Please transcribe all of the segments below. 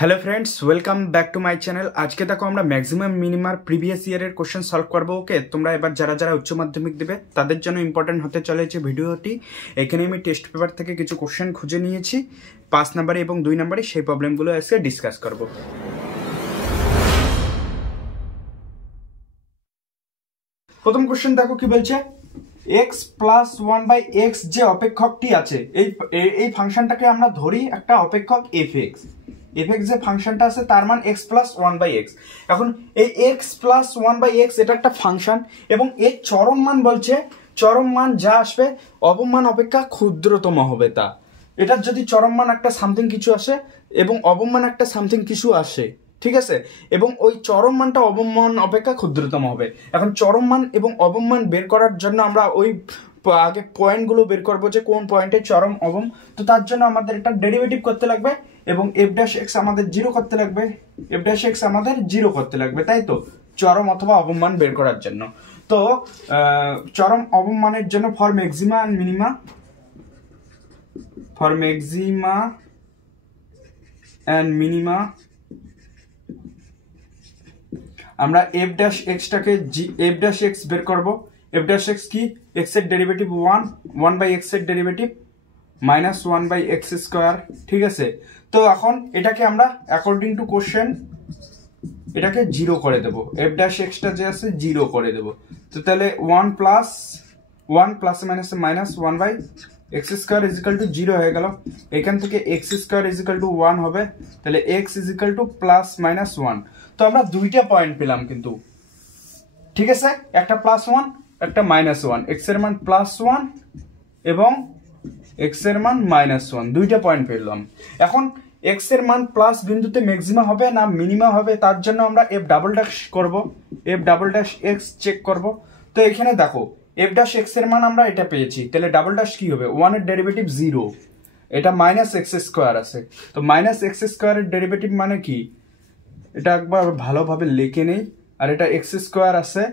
Hello friends, welcome back to my channel. আজকে দেখো আমরা ম্যাক্সিমাম মিনিমার প্রিভিয়াস ইয়ারের কোশ্চেন সলভ করবো। ওকে, তোমরা এবার যারা উচ্চ মাধ্যমিক দেবে তাদের জন্য ইম্পর্টেন্ট হতে চলেছে ভিডিওটি। এখানে আমি টেস্ট পেপার থেকে কিছু কোশ্চেন খুঁজে নিয়েছি 5 নাম্বারে এবং 2 নাম্বারে, সেই প্রবলেমগুলো আজকে ডিসকাস করবো। প্রথম কোশ্চেন দেখো কি বলছে, x প্লাস 1/x যে অপেক্ষকটি আছে, এই ফাংশনটাকে আমরা ধরি একটা অপেক্ষক fx যে ফাংশনটা আছে তার মান x প্লাস 1/x। এখন এই x প্লাস 1/x এটা একটা ফাংশন এবং এর চরম মান বলছে, চরম মান যা আসবে অবমান অপেক্ষা ক্ষুদ্রতম হবে তা। এটার যদি চরম মান একটা সামথিং কিছু আসে এবং অবমান একটা সামথিং কিছু আসে, ঠিক আছে, এবং ওই চরম মানটা অবমান অপেক্ষা ক্ষুদ্রতম হবে। এখন চরম মান এবং অবমান বের করার জন্য আমরা ওই আগে পয়েন্টগুলো বের করবো যে কোন পয়েন্টে চরম অবম। তো তার জন্য আমাদের এটা ডেরিভেটিভ করতে লাগবে এবং f' আমাদের 0 করতে লাগবে, f' আমাদের 0 করতে লাগবে, তাই তো, চরম অথবা অবমান বের করার জন্য। তো চরম অবমানের জন্য for maxima and minima, for maxima and minima আমরা f' টাকে f' বের করব। f' কি, x এর ডেরিভেটিভ 1/x এর ডেরিভেটিভ -1/x², ঠিক আছে। তো এখন এটাকে আমরা অ্যাকর্ডিং টু কোশ্চেন এটাকে 0 করে দেব, f' টা যে আছে 0 করে দেব। তো তাহলে 1 প্লাস -1/x² = 0 হয়ে গেল। এখান থেকে x² = 1 হবে, তাহলে x +-1। তো আমরা দুইটা পয়েন্ট পেলাম কিন্তু, ঠিক আছে, একটা +1 একটা -1, x এর মান +1 এবং x এর মান -1, দুইটা পয়েন্ট পেলাম। এখন x এর মান প্লাস বিন্দুতে ম্যাক্সিমা হবে না মিনিমা হবে, তার জন্য আমরা f" করব, f" চেক করব। তো এখানে দেখো f' এর মান আমরা এটা পেয়েছি, তাহলে " কি হবে, 1 এর ডেরিভেটিভ 0, এটা -x² আছে। তো -x² এর ডেরিভেটিভ মানে কি, এটা একবার ভালোভাবে লিখে নেই। আর এটা x² আছে,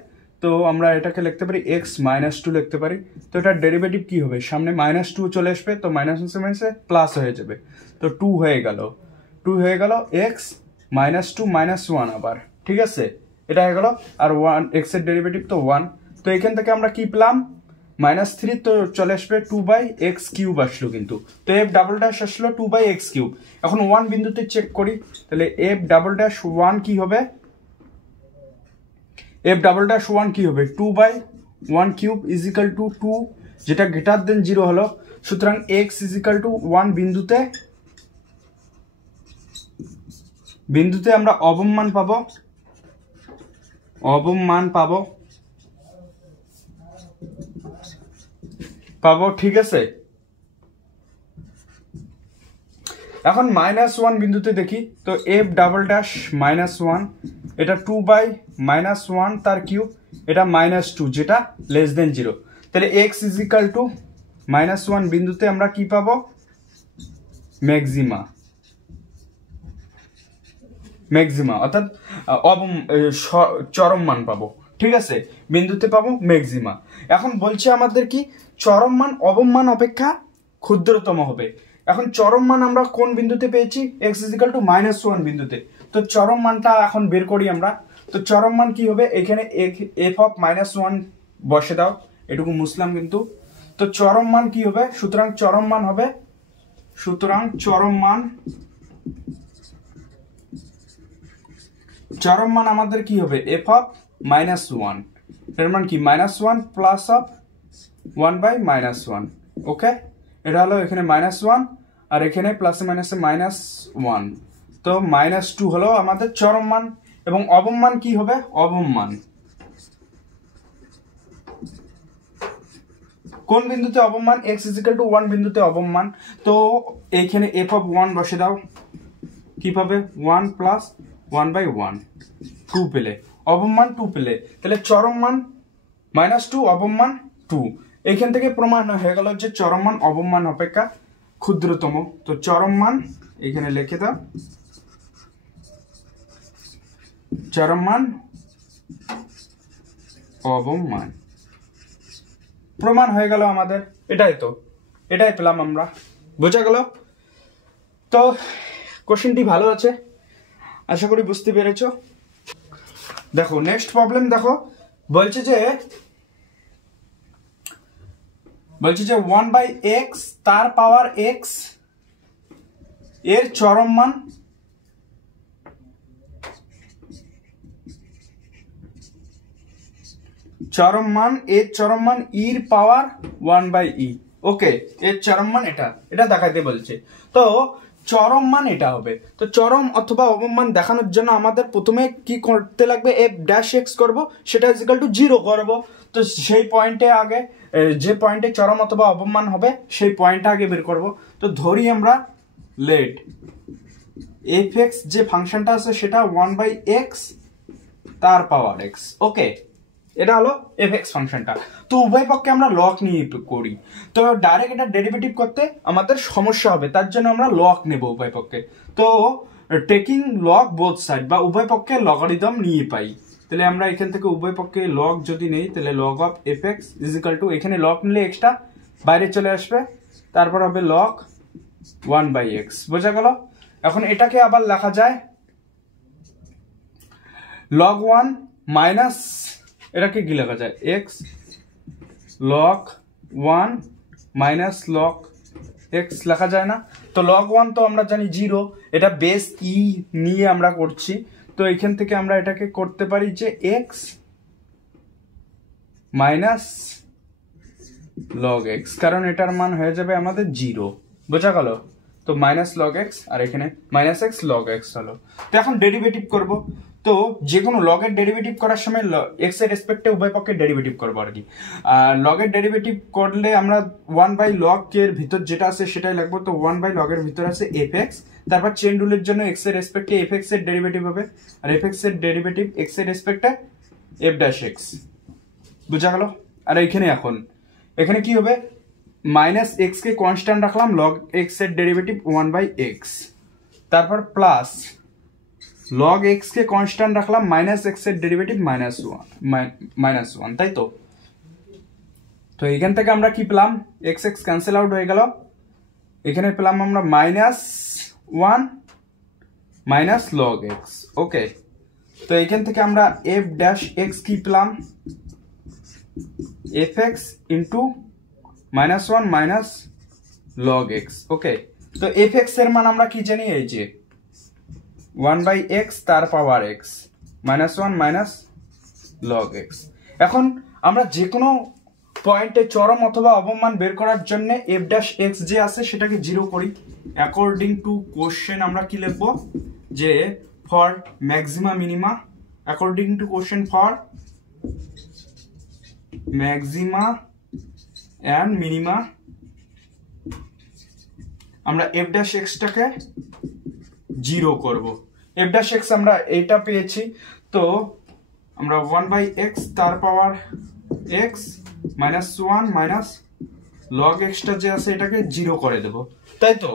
তো আমরা এটাকে লিখতে পারি x -2 লিখতে পারি। তো এটার ডেরিভেটিভ কি হবে, সামনে -2 চলে আসবে, তো মাইনাসে প্লাস হয়ে যাবে, তো 2 হয়ে গেল x -2 -1 আবার, ঠিক আছে, এটা হয়ে গেল। আর 1 x এর ডেরিভেটিভ তো 1, তো এখান থেকে আমরা কি পেলাম -3, তো চলে আসবে 2/x³ আসলো কিন্তু। তো f" আসলো 2/x³। এখন 1 বিন্দুতে চেক করি, তাহলে f" কি হবে, f" কি হবে 2/1³ = 2, যেটা গ্রেটার দেন 0 হলো। সুতরাং x = 1 বিন্দুতে আমরা অবমান পাবো, ঠিক আছে। এখন -1 বিন্দুতে দেখি, তো f" এটা 2/-1 তার কিউব, এটা -2 যেটা <0, তাহলে x = -1 বিন্দুতে আমরা কি পাবো, ম্যাক্সিমা অর্থাৎ চরম মান পাবো, ঠিক আছে, বিন্দুতে পাবো ম্যাক্সিমা। এখন বলছে আমাদের কি, চরম মান অবমান অপেক্ষা ক্ষুদ্রতম হবে। এখন চরম মান আমরা কোন বিন্দুতে পেয়েছি, x = -1 বিন্দুতে। তো চরম মানটা এখন বের করি আমরা। তো চরম মান কি হবে, এখানে f(-1) বসে দাও, এটুকু মুছলাম কিন্তু। তো চরম মান কি হবে, সুতরাং চরম মান আমাদের কি হবে, f(-1) এর মান কি, -1 +1/-1, ওকে। এটা হলো এখানে -1 আর এখানে +-1, তো -2 হলো আমাদের চরম মান। এবং অবমান কি হবে, অবমান কোন বিন্দুতে অবমান, x = 1 বিন্দুতে অবমান। তো এইখানে f(1) বসে দাও, কি পাবে 1 + 1/1, 2 পেলে, অবমান 2 পেলে, তাহলে চরম মান -2, অবমান 2। এইখান থেকে প্রমাণ হয়ে গেল যে চরম মান অবমান অপেক্ষা ক্ষুদ্রতম। তো চরম মান এখানে লিখে দাও, চরম মান অবমান প্রমাণ হয়ে গেল আমাদের। এটাই পেলাম আমরা, বোঝা গেল। তো কোশ্চেনটি ভালো আছে, আশা করি বুঝতে পেরেছো। দেখো নেক্সট প্রবলেম দেখো, বলছে যে 1/x তার পাওয়ার x এর চরম মান এর চরম মান এর পাওয়ার 1/e। ওকে, এর চরম মান এটা দেখাতে বলছে। তো চরম মান এটা হবে। তো চরম অথবা অবমান দেখানোর জন্য আমাদের প্রথমে কি করতে লাগবে, f'(x) করব, সেটা ইকুয়াল টু 0 করব। তো সেই পয়েন্টে আগে যে পয়েন্টে চরম অথবা অবমান হবে সেই পয়েন্টটা আগে বের করব। তো ধরি আমরা লেট f(x) যে ফাংশনটা আছে সেটা 1/x তার পাওয়ার x। ওকে, এটা হলো f(x) ফাংশনটা। তো উভয় পক্ষে আমরা লগ নিয়ে করি। তো ডাইরেক্ট এটা ডেরিভেটিভ করতে আমাদের সমস্যা হবে, তার জন্য আমরা লগ নেব উভয় পক্ষে। তো টেকিং লগ বোথ সাইড বা উভয় পক্ষে লগারিদম নিয়ে পাই। তাহলে আমরা এখান থেকে উভয় পক্ষে লগ যদি নেই, তাহলে log of f(x) equal to, এখানে লগ নিলে এক্সটা বাইরে চলে আসবে, তারপর হবে লগ 1/x। বোঝা গেল? এখন এটাকে আবার লেখা যায় log 1 মাইনাস, এটাকে কি লেখা যায়, x log 1 minus log x লেখা যায় না? তো log 1 তো আমরা জানি 0, এটা বেস e নিয়ে আমরা করছি। তো এখান থেকে আমরা এটাকে করতে পারি যে x মাইনাস log x, কারণ এটার মান হয়ে যাবে আমাদের 0। বোঝা গেল? তো মাইনাস log x আর এখানে মাইনাস x log x হলো। তো এখন ডেরিভেটিভ করব। তো যে কোনো লগের ডেরিভেটিভ করার সময় x এর রেসপেক্টে উভয় পক্ষে ডেরিভেটিভ করবো আর কি। লগের ডেরিভেটিভ করলে আমরা 1/log এর ভিতর যেটা আছে সেটাই লাগবো। তো 1/log এর ভিতর আছে f(x), তারপর চেন রুলের জন্য x এর রেসপেক্টে f(x) এর ডেরিভেটিভ হবে, আর f(x) এর ডেরিভেটিভ x এর রেসপেক্টে f'(x). বুঝা গেল? আর এখানে কি হবে, মাইনাস x কে কনস্ট্যান্ট রাখলাম, log x এর ডেরিভেটিভ 1/x, তারপর প্লাস log x কে কনস্ট্যান্ট রাখলাম, মাইনাস x এর ডেরিভেটিভ -1, তাই তো? তো এখান থেকে আমরা কি পেলাম, x ক্যান্সেল আউট হয়ে গেল, এখানে পেলাম আমরা -1 মাইনাস log x। ওকে, তো এখান থেকে আমরা f'(x) কি পেলাম, f(x) into -1 minus log x। ওকে, তো f(x) এর মান আমরা কি জানি, এই যে 1/x তার পাওয়ার x -1 মাইনাস log x। এখন আমরা যে কোনো পয়েন্টে চরম অথবা অবমান বের করার জন্য f'(x) যে আছে সেটাকে 0 করি। অ্যাকর্ডিং টু কোশ্চেন আমরা কি লিখব, যে for maxima minima, according to question for maxima and minima আমরা f'(x) টাকে 0 করব। f'(x) আমরা এইটা পেয়েছি। তো আমরা 1/x তার পাওয়ার x -1 মাইনাস log x টা যে আছে এটাকে 0 করে দেব, তাই তো?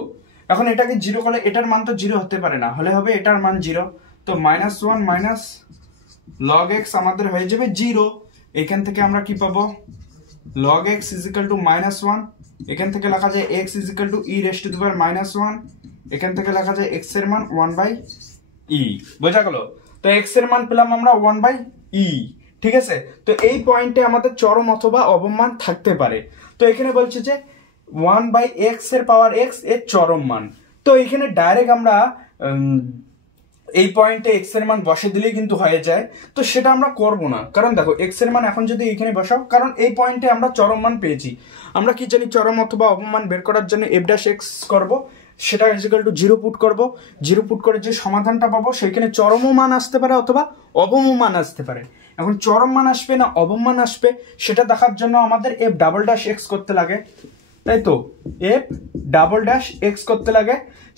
এখন এটাকে 0 করে, এটার মান তো 0 হতে পারে না, হলে হবে এটার মান 0। তো -1 মাইনাস log x আমাদের হয়ে যাবে 0। এখান থেকে আমরা কি পাবো, log x ইকুয়াল টু -1, এখান থেকে লেখা যায় x ইকুয়াল টু e⁻1, এখান থেকে লেখা যায় x এর মান 1/e। বোঝা গেল? তো x এর মান পেলাম আমরা 1/e। ঠিক আছে, তো এই পয়েন্টে আমাদের চরম অথবা অবমান থাকতে পারে। তো এখানে বলছে যে 1/x এর পাওয়ার x এর চরম মান। তো এখানে ডাইরেক্ট আমরা এই পয়েন্টে x এর মান বসে দিলেই কিন্তু হয়ে যায়। তো সেটা আমরা করব না, কারণ দেখো x এর মান এখন যদি এখানে বসাও, কারণ এই পয়েন্টে আমরা চরম মান পেয়েছি। আমরা কি জানি, চরম অথবা অবমান বের করার জন্য f'(x) করব, সেটা ইকুয়াল টু 0 পুট করব। 0 পুট করে যে সমাধানটা পাবো সেখানে চরমও মান আসতে পারে অথবা অবমও মান আসতে পারে। এখন চরম মান আসবে না অবম মান আসবে সেটা দেখার জন্য আমাদের f'(x) করতে লাগে, তাই তো? f'(x) করতে লাগে।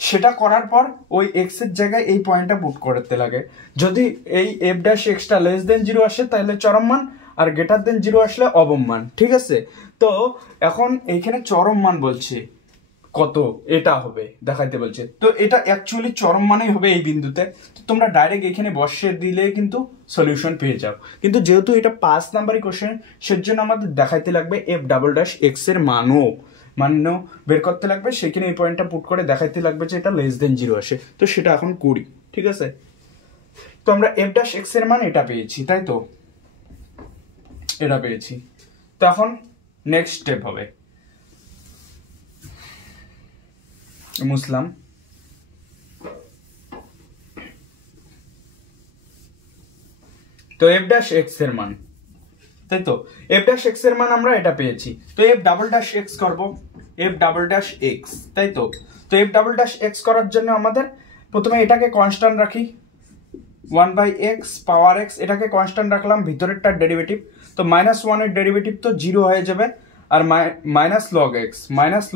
সেটা করার পর ওই x এর জায়গায় এই পয়েন্টটা পুট করতে লাগে। যদি এই f'(x) টা <0 আসে তাহলে চরম মান, আর >0 আসলে অবম মান। ঠিক আছে, তো এখন এইখানে চরম মান বলছে কত, এটা হবে দেখাইতে বলছে। তো এটা অ্যাকচুয়ালি চরম মানেই হবে এই বিন্দুতে। তো তোমরা ডাইরেক্ট এখানে বসিয়ে দিলে কিন্তু সলিউশন পেয়ে যাও। কিন্তু যেহেতু এটা 5 নাম্বারই কোশ্চেন, সেজন্য আমাদের দেখাইতে লাগবে f'(x) এর মানও বের করতে লাগবে। সেখানে এই পয়েন্টটা পুট করে দেখাইতে লাগবে যে এটা <0 আসে। তো সেটা এখন করি। ঠিক আছে, তো আমরা এফ ড্যাশ এক্স এর মান এটা পেয়েছি, তাই তো এটা পেয়েছি। তো এখন নেক্সট স্টেপ হবে, মুসলাম তো এফ ড্যাশ এক্স এর মান, তাই তো এফ ড্যাশ এক্স এর মান আমরা এটা পেয়েছি। তো এফ ডাবল ড্যাশ এক্স করবো, এফ ডাবল ড্যাশ এক্স, তাই তো এফ ডাবল ড্যাশ এক্স করার জন্য আমাদের প্রথমে এটাকে কনস্ট্যান্ট রাখি 1/x পাওয়ার x, এটাকে কনস্ট্যান্ট রাখলাম, ভিতরেরটার ডেরিভেটিভ তো -1 এর ডেরিভেটিভ তো 0 হয়ে যাবে, আর মাইনাস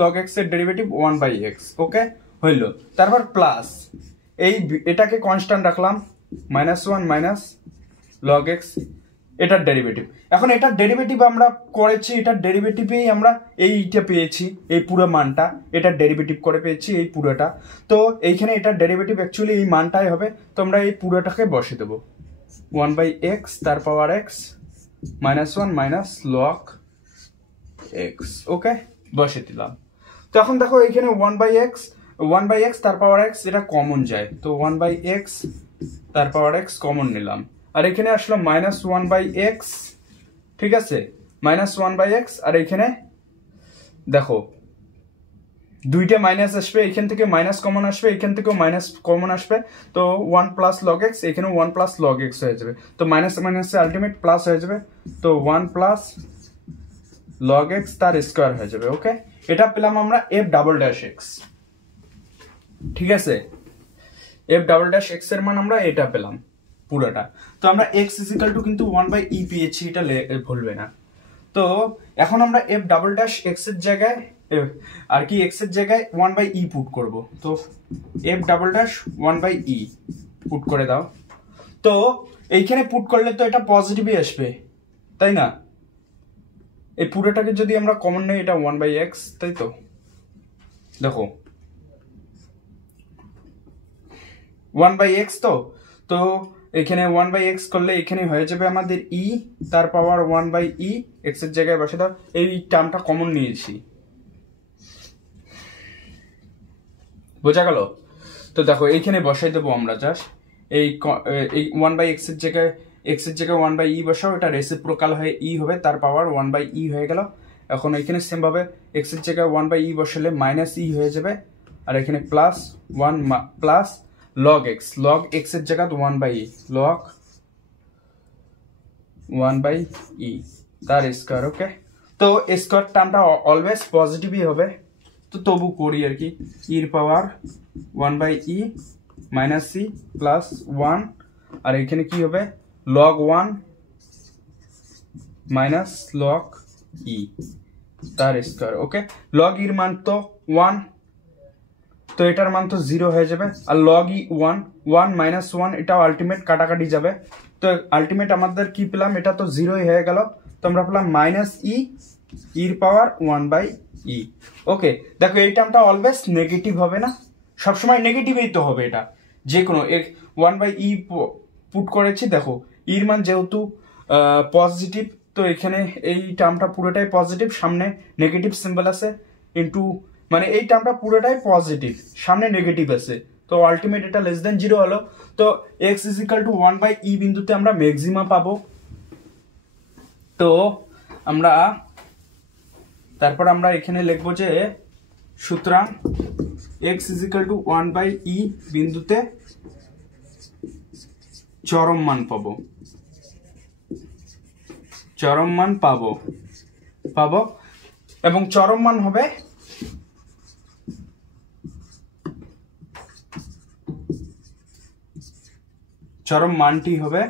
লগ x এর ডেরিভেটিভ 1/x। ওকে হইল, তারপর প্লাস এটাকে কনস্ট্যান্ট রাখলাম -1 মাইনাস লগ x এটার ডেরিভেটিভ। এখন এটার ডেরিভেটিভ আমরা করেছি, এটার ডেরিভেটিভেই আমরা এইটা পেয়েছি, এই পুরো মানটা এটার ডেরিভেটিভ করে পেয়েছি এই পুরোটা। তো এইখানে এটার ডেরিভেটিভ অ্যাকচুয়ালি এই মানটাই হবে, তো আমরা এই পুরোটাকে বসে দেবো 1/x তার পাওয়ার x -1 মাইনাস লগ x। ওকে বসে দিলাম। তো এখন দেখো এইখানে 1/x তার পাওয়ার x এটা কমন যায়, তো 1/x তার পাওয়ার x কমন নিলাম, আর এখানে আসলো -1/x, ঠিক আছে -1/x, আর এখানে দেখো দুইটা মাইনাস আসবে, এখান থেকে মাইনাস কমন আসবে, এখান থেকেও মাইনাস কমন আসবে, তো 1 প্লাস লগ x, এখানে 1 প্লাস লগ x হয়ে যাবে, তো মাইনাস মাইনাসে আলটিমেট প্লাস হয়ে যাবে, তো 1 প্লাস লগ x তার স্কোয়ার হয়ে যাবে। ওকে এটা পেলাম আমরা এফ ডাবল ড্যাশ এক্স, ঠিক আছে এফ ডাবল ড্যাশ এক্স এর মান আমরা এটা পেলাম পুরোটা। তো আমরা x ইজিক্যাল টু কিন্তু 1/e পেয়েছি, এটা ভুলবে না। তো এখন আমরা এফ ডাবল ড্যাশ এক্স এর জায়গায় আর কি x এর জায়গায় 1/e পুট করব, তো F double dash 1/e put করে দাও। তো এইখানে পুট করলে তো এটা পজিটিভই আসবে, তাই না? এই পুরোটাকে যদি আমরা কমন নেই, এটা 1/x, তাই তো দেখো 1/x, তো এখানে 1/x করলে এখানে হয়ে যাবে আমাদের e তার পাওয়ার 1/e, x এর জায়গায় বসে দাও, এই টার্মটা কমন নিয়েছি, বোঝা গেল? তো দেখো এইখানে বসাই দেবো আমরা জাস্ট এই 1/x এর জায়গায় x এর জায়গায় 1/e বসাও, এটা রেসিপ্রোকাল হয়ে e হবে, তার পাওয়ার 1/e হয়ে গেল। এখন এখানে সেম ভাবে x এর জায়গায় 1/e বসালে -e হয়ে যাবে, আর এখানে প্লাস 1 প্লাস log x এর জায়গায় 1/e log 1/e তার স্কয়ার। ওকে তো স্কয়ার টার্মটা অলওয়েজ পজিটিভই হবে, তো তবু করি আর কি, e এর পাওয়ার 1/e মাইনাস c প্লাস 1, আর এখানে কি হবে log 1 মাইনাস log e তার স্কয়ার। ওকে log এর মান তো 1, তো এটার মান তো 0 হয়ে যাবে, আর log e 1 মাইনাস 1 এটাও আলটিমেট কাটাকাটি যাবে, তো আলটিমেট আমাদের কি পেলাম, এটা তো 0ই হয়ে গেল, তো আমরা পেলাম -e এর পাওয়ার 1/e। ওকে দেখো এই টার্মটা অলওয়েজ নেগেটিভ হবে না, সবসময় নেগেটিভই তো হবে, এটা যে কোনো 1/e পুট করেছি, দেখো এর মান যেহেতু পজিটিভ, তো এখানে এই টার্মটা পুরোটাই পজিটিভ, সামনে নেগেটিভ সিম্বল আছে, ইনটু মানে এই টার্মটা পুরোটাই পজিটিভ, সামনে নেগেটিভ আছে, তো আলটিমেট এটা লেস দেন 0 হলো, তো x ইজিক্যাল টু 1/e বিন্দুতে আমরা ম্যাক্সিমা পাবো। তো আমরা তারপর আমরা এখানে লিখবো যে সুতরাং x ইজিক্যাল টু 1/e বিন্দুতে চরম মান পাবো, এবং চরম মান হবে চরম মানটি হবে,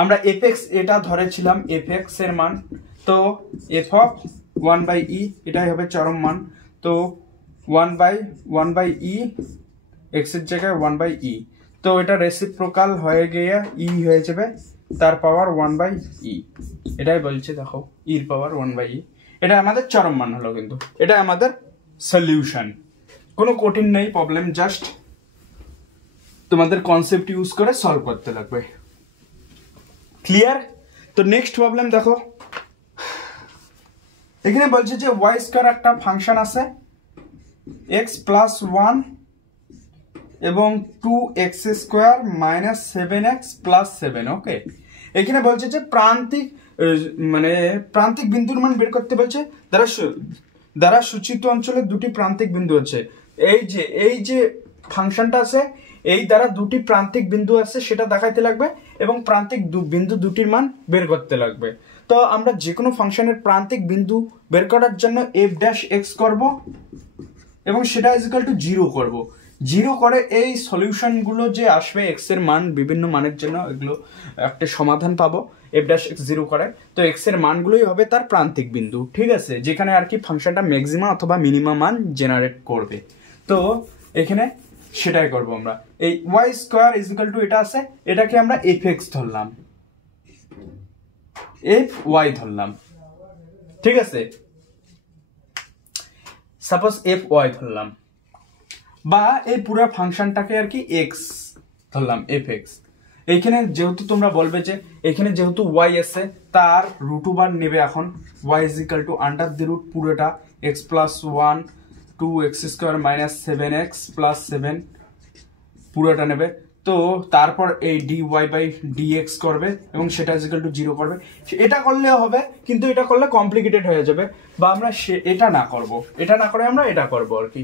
আমরা fx এটা ধরেছিলাম fx এর মান, তো f অফ 1/e এটাই হবে চরম মান, তো 1/e x এর জায়গায় 1/e, তো এটা রেসিপ্রোকাল হয়ে গিয়ে e হয়ে যাবে তার পাওয়ার 1/e, এটাই বলছে দেখো e এর পাওয়ার 1/e, এটা আমাদের চরম মান হলো, কিন্তু এটা আমাদের সলিউশন, কোনো কঠিন নেই প্রবলেম, জাস্ট তোমাদের কনসেপ্ট ইউজ করে সলভ করতে লাগবে। ক্লিয়ার? তো নেক্সট প্রবলেম দেখো, এখানে বলছে যে y স্কয়ার একটা ফাংশন আছে x প্লাস 1 এবং 2x² মাইনাস 7x প্লাস 7। ওকে, এখানে বলছে যে প্রান্তিক বিন্দুর মান বের করতে বলছে। দ্বারা সূচিত অঞ্চলে দুটি প্রান্তিক বিন্দু আছে। এই যে ফাংশনটা আছে, এই দ্বারা দুটি প্রান্তিক বিন্দু আছে সেটা দেখাইতে লাগবে এবং প্রান্তিক বিন্দু দুটির মান বের করতে লাগবে। তো আমরা যে কোনো ফাংশনের প্রান্তিক বিন্দু বের করার জন্য f' করব এবং সেটা ইকুয়াল টু 0 করব। 0 করে এই সলিউশনগুলো যে আসবে এক্স এর মান বিভিন্ন মানের জন্য, এগুলো একটা সমাধান পাবো f' 0 করে। তো এক্স এর মানগুলোই হবে তার প্রান্তিক বিন্দু, ঠিক আছে, যেখানে আর কি ফাংশনটা ম্যাক্সিমা অথবা মিনিমা মান জেনারেট করবে। তো এখানে সেটাই করব আমরা। এই y² এটা আছে, এটাকে আমরা fx ধরলাম, fy ধরলাম, ঠিক আছে, সাপোজ fy ধরলাম, বা এই পুরো ফাংশনটাকে আর কি x ধরলাম, fx। এইখানে যেহেতু তোমরা বলবে যে এখানে যেহেতু y আছে তার √2 নেবে, এখন y আন্ডার দি রুট পুরোটা x plus 1 2x² minus 7x plus 7 পুরোটা নেবে। তো তারপর এই dy/dx করবে এবং সেটা ইকুয়াল টু 0 করবে। এটা করলেও হবে, কিন্তু এটা করলে কমপ্লিকেটেড হয়ে যাবে, বা আমরা এটা না করে আমরা এটা করব আর কি,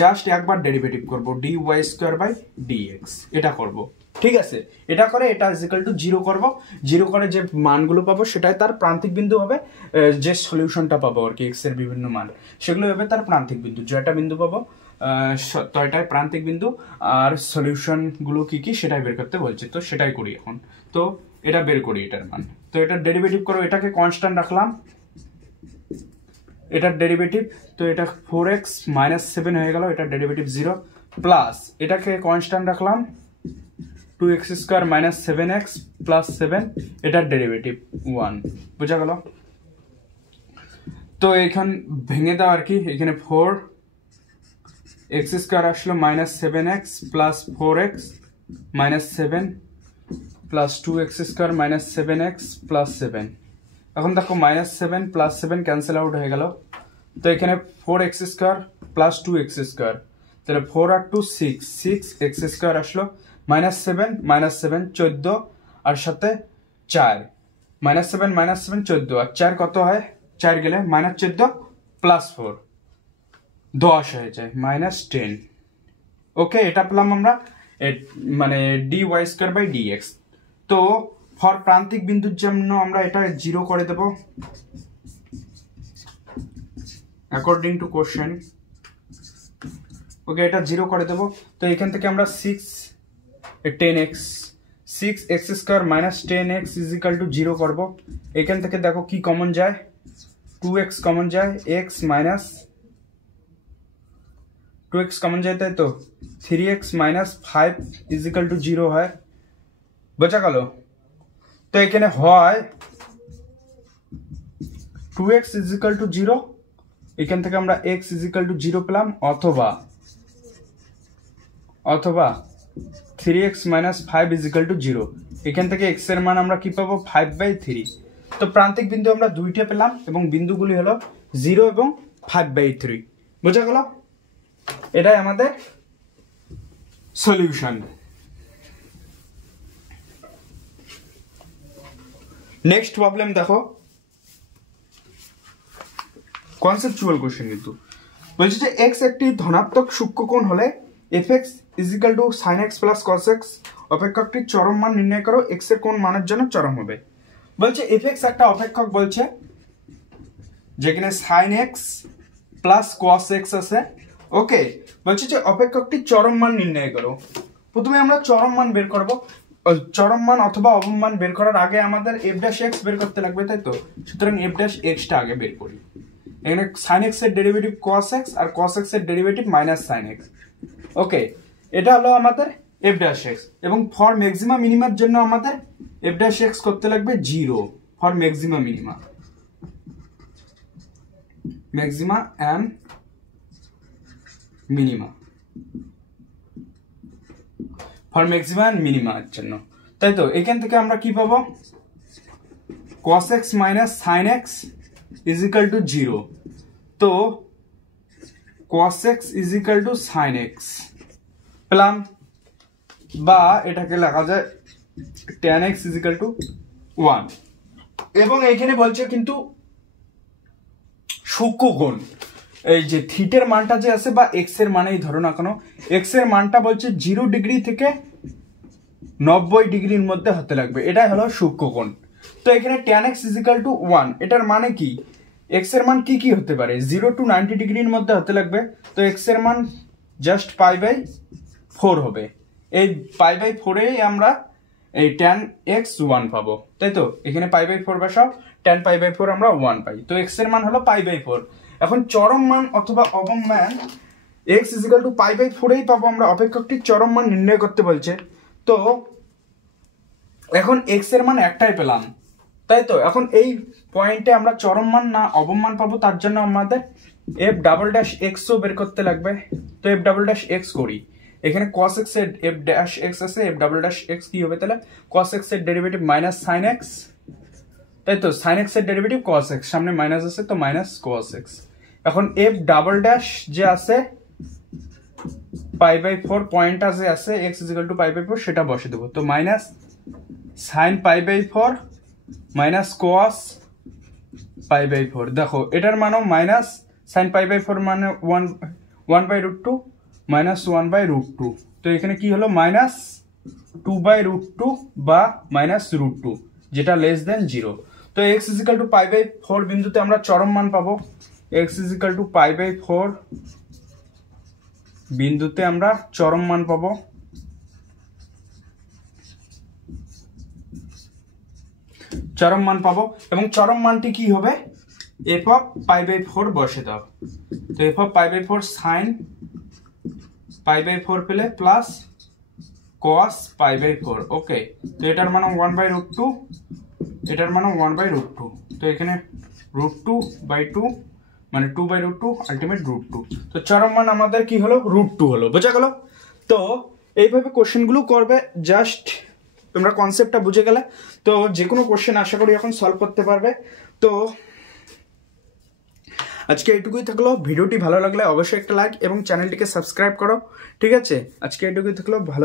জাস্ট একবার ডেরিভেটিভ করব dy²/dx, এটা করব, ঠিক আছে। এটা করে এটা ইকুয়াল টু 0 করব, 0 করে যে মানগুলো পাবো সেটাই তার প্রান্তিক বিন্দু হবে। যে সলিউশনটা পাবো আর কি এক্স এর বিভিন্ন মান, সেগুলো হবে তার প্রান্তিক বিন্দু। জয়টা বিন্দু পাবো, তো এটাই প্রান্তিক বিন্দু, আর সলিউশন গুলো কি কি সেটাই বের করতে বলছে। তো সেটাই করি এখন। তো এটা বের করি এটার মান। তো এটার ডেরিভেটিভ করো, এটাকে কনস্ট্যান্ট রাখলাম, এটার ডেরিভেটিভ, তো এটা 4x মাইনাস 7 হয়ে গেল, এটার ডেরিভেটিভ 0 প্লাস এটাকে কনস্ট্যান্ট রাখলাম 2x² মাইনাস 7x প্লাস 7, এটার ডেরিভেটিভ 1। বোঝা গেল? তো এখান ভেঙে দাও আর কি, এখানে 4x² আসলো minus 7x plus 4x minus 7 plus 2x² minus 7x plus 7। এখন দেখো মাইনাস 7 প্লাস 7 ক্যান্সেল আউট হয়ে গেল। তো এখানে 4x² প্লাস 2x², তাহলে 4 আর 2 6x² আসলো, মাইনাস 7 14, আর সাথে 4, মাইনাস 7 14, আর 4 কত হয়, 4 গেলে মাইনাস 14 প্লাস 4 10 হয়ে যায়, মাইনাস 10। ওকে, এটা পেলাম আমরা মানে dy²/dx। তো ফর প্রান্তিক বিন্দুর জন্য আমরা এটা 0 করে দেব অ্যাকর্ডিং টু কোশ্চেন। ওকে, এটা 0 করে দেব। তো এখান থেকে আমরা 6x² minus 10x is equal to 0 করবো। এখান থেকে দেখো কি কমন যায়, 2x কমন যায়, x মাইনাস 2x কমন যায়, তাই তো 3x minus 5 is equal to 0 হয়। বোঝা গেল? তো এখানে হয় 2x ইজ ইকুয়াল টু 0, এখান থেকে আমরা x ইজ ইকুয়াল টু 0 পেলাম, অথবা 3x minus 5 is equal to 0, এখান থেকে x এর মান আমরা কি পাবো, 5/3। তো প্রান্তিক বিন্দু আমরা দুইটা পেলাম এবং বিন্দুগুলি হলো 0 এবং 5/3। বোঝা গেল? এটাই আমাদের সলিউশন। নেক্সট প্রবলেম দেখো, কনসেপচুয়াল কোশ্চেন কিন্তু বলছে যে x একটি ধনাত্মক সূক্ষ্মকোণ হলে fx is equal to sin x plus cos x অপেক্ষকটির চরম মান নির্ণয় করো, x এর কোন মানের জন্য চরম হবে। বলছে fx একটা অপেক্ষক, বলছে যেখানে sin x plus cos x আছে। ওকে, বলছে যে অপেক্ষকটির চরম মান নির্ণয় করো। প্রথমে আমরা চরম মান বের করব, চরম মান অথবা অবম মান বের করার আগে আমাদের f' বের করতে লাগবে, তাই তো। সুতরাং f' টা আগে বের করি। এখানে sin x এর ডেরিভেটিভ cos x, আর cos x এর ডেরিভেটিভ মাইনাস sin x। ওকে, এটা হলো আমাদের f', এবং ফর ম্যাক্সিমা মিনিমার জন্য আমাদের f' করতে লাগবে 0 for maxima minima, maxima and minima, for maxima and মিনিমার জন্য, তাই তো। এখান থেকে আমরা কি পাবো, cos x minus sin x is equal to 0। তো cos x is equal to sin x, পেলাম, বা এটাকে লেখা যায় tan x = 1। এবং এইখানে বলছে কিন্তু সূক্ষ্মকোণ, এই যে থিটার মানটা যে আছে বা এক্স এর মানেই ধরো না কেন, এক্স এর মানটা বলছে 0 ডিগ্রি থেকে 90 ডিগ্রির মধ্যে হতে লাগবে, এটাই হলো সূক্ষ্মকোণ। তো এখানে tan x = 1, এটার মানে কি এক্স এর মান কি কি হতে পারে, 0 to 90 ডিগ্রির মধ্যে হতে লাগবে। তো এক্স এর মান জাস্ট π/4 হবে। এই π/4 আমরা এই tan x 1 পাবো, তাই তো? এখানে π/4 বসাও, tan π/4 আমরা 1 পাই। তো x এর মান হলো π/4। এখন চরম মান অথবা অবম মান x = π/4 পাবো আমরা, অপেক্ষকটির চরম মান নির্ণয় করতে বলছে। তো এখন x এর মান একটাই পেলাম, তাই তো? এখন এই পয়েন্টে আমরা চরম মান না অবম মান পাবো, তার জন্য আমাদের f"(x) ও বের করতে লাগবে। তো f"(x) করি, এখানে cos x এর f'(x) আছে, f"(x) কি হবে তাহলে? cos x এর ডেরিভেটিভ মাইনাস sin x, তাই তো? sin x এর ডেরিভেটিভ cos x, সামনে মাইনাস আছে তো মাইনাস cos x। এখন f" যে আছে π/4 পয়েন্টটা যে আছে x = π/4 সেটা বসে দেবো। তো মাইনাস sin π/4 মাইনাস cos π/4। দেখো এটার মানও মাইনাস sin π/4 মানে 1/√2 মাইনাস 1/√2। তো এখানে কি হলো মাইনাস 2/√2 বা মাইনাস √2, যেটা লেস দেন 0। তো x = π/4 বিন্দুতে আমরা চরম মান পাবো, x = π/4 বিন্দুতে আমরা চরম মান পাবো। চরম মান পাবো এবং চরম মানটি কি হবে, f(π/4) বসে দাও। তো f(π/4) sin π/4 পেলে প্লাস cos π/4। ওকে, তো এটার মান 1/√2, এটার মান 1/√2। তো এখানে √2/2 মানে 2/√2 আলটিমেট √2। তো চরম মান আমাদের কি হলো, √2 হলো। বোঝা গেল? তো এইভাবে কোশ্চেনগুলো করবে, জাস্ট তোমরা কনসেপ্টটা বুঝে গেলে তো যে কোনো কোশ্চেন আশা করি এখন সলভ করতে পারবে। তো আজকে এইটুকুই থাকলো। ভিডিওটি ভালো লাগলে অবশ্যই একটা লাইক এবং চ্যানেলটিকে সাবস্ক্রাইব করো, ঠিক আছে? আজকে এইটুকুই থাকলো, ভালো।